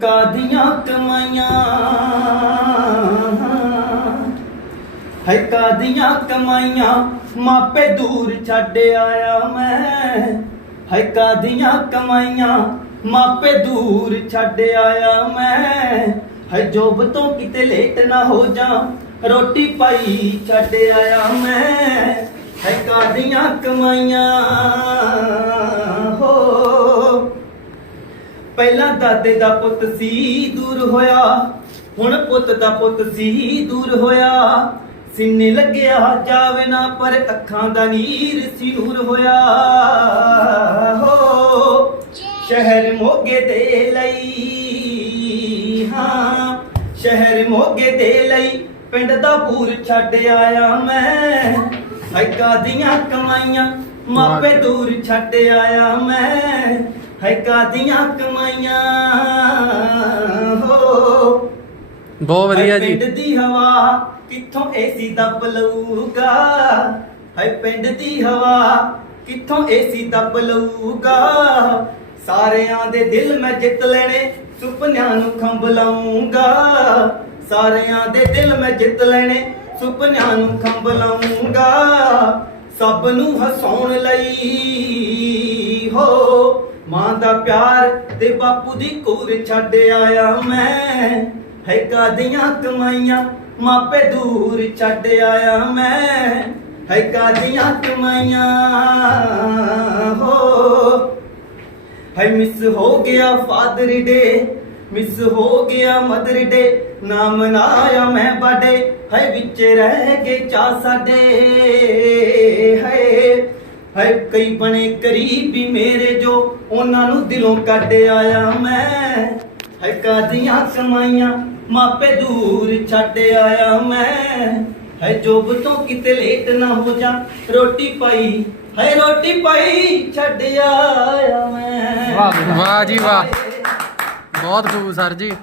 ਕਾਦੀਆਂ ਕਮਾਈਆਂ? ਹੈ ਕਾਦੀਆਂ ਕਮਾਈਆਂ? ਮਾਪੇ ਦੂਰ ਛੱਡ ਆਇਆ ਮੈਂ। ਹੈ ਕਾਦੀਆਂ ਕਮਾਈਆਂ? ਮਾਪੇ ਦੂਰ ਛੱਡ ਆਇਆ ਮੈਂ। ਹੈ ਜੋਬ ਤੋਂ ਕਿਤੇ ਲੇਟ ਨਾ ਹੋ ਜਾ। ਰੋਟੀ ਪਾਈ ਛੱਡ ਆਇਆ ਮੈਂ। ਹੈ ਕਾਦੀਆਂ ਕਮਾਈਆਂ? ਪਹਿਲਾਂ ਦਾਦੇ ਦਾ ਪੁੱਤ ਸੀ, ਦੂਰ ਹੋਇਆ। ਹੁਣ ਪੁੱਤ ਦਾ ਪੁੱਤ ਸੀ, ਦੂਰ ਹੋਇਆ। ਸਿੰਨੇ ਲੱਗਿਆ, ਜਾਵੇ ਨਾ, ਪਰ ਅੱਖਾਂ ਦਾ ਨੀਰ ਸੀ ਨੂਰ ਹੋਇਆ। ਹੋ, ਸ਼ਹਿਰ ਮੋਗੇ ਦੇ ਲਈ, ਹਾਂ, ਸ਼ਹਿਰ ਮੋਗੇ ਦੇ ਲਈ ਪਿੰਡ ਦਾ ਪੂਰ ਛੱਡ ਆਇਆ ਮੈਂ। ਹੈਗਾ ਦੀਆਂ ਕਮਾਈਆਂ ਮਾਪੇ ਦੂਰ ਛੱਡ ਆਇਆ ਮੈਂ। ਹੈ ਕਾਦੀਆਂ ਕਮਾਈਆਂ ਹੋ। ਬਹੁਤ ਵਧੀਆ ਜੀ। ਪਿੰਡ ਦੀ ਹਵਾ ਕਿੱਥੋਂ ਏਸੀ ਦੱਬ ਲਊਗਾ? ਹੈ ਪਿੰਡ ਦੀ ਹਵਾ ਕਿੱਥੋਂ ਏਸੀ ਦੱਬ ਲਊਗਾ? ਸਾਰਿਆਂ ਦੇ ਦਿਲ ਮੈਂ ਜਿੱਤ ਲੈਣੇ ਸੁਪਨਿਆਂ ਨੂੰ ਖੰਭ ਲਾਉਂਗਾ ਸਾਰਿਆਂ ਦੇ ਦਿਲ ਮੈਂ ਜਿੱਤ ਲੈਣੇ ਸੁਪਨਿਆਂ ਨੂੰ ਖੰਭ ਲਾਉਂਗਾ ਸਭ ਨੂੰ ਹਸਾਉਣ ਲਈ ਮਾਂ ਦਾ ਪਿਆਰ ਤੇ ਬਾਪੂ ਦੀ ਕੂਰ ਛੱਡ ਆਇਆ ਮੈਂ। ਹੈ ਕਾਦੀਆਂ ਕਮਾਈਆਂ ਮਾਪੇ ਦੂਰ ਛੱਡ ਆਇਆ ਮੈਂ। ਹੈ ਕਾਦੀਆਂ ਕਮਾਈਆਂ, ਹੋ। ਹੈ ਮਿਸ ਹੋ ਗਿਆ ਫਾਦਰ ਡੇ ਮਿਸ ਹੋ ਗਿਆ ਮਦਰ ਡੇ ਨਾ ਮਨਾਇਆ ਮੈਂ ਬੜੇ। ਹੈ ਵਿੱਚ ਰਹਿ ਗਏ ਚਾ ਸਾਡੇ। ਹੈ ਹੈ ਕਈ ਬਣੇ ਕਰੀਬੀ ਮੇਰੇ ਜੋ ਉਹਨਾਂ ਨੂੰ ਦਿਲੋਂ ਕੱਢ ਆਇਆ ਮੈਂ। ਹੈ ਕਾਦੀਆਂ ਕਮਾਈਆਂ ਮਾਪੇ ਦੂਰ ਛੱਡ ਆਇਆ ਮੈਂ। ਹੈ ਜੋਬ ਤੋਂ ਕਿਤੇ ਲੇਟ ਨਾ ਹੋ ਜਾ, ਰੋਟੀ ਪਾਈ ਹੈ ਰੋਟੀ ਪਾਈ ਛੱਡ ਆਇਆ ਮੈਂ। ਵਾਹ ਜੀ ਵਾਹ। ਬਹੁਤ ਖੂਬ ਸਰ ਜੀ।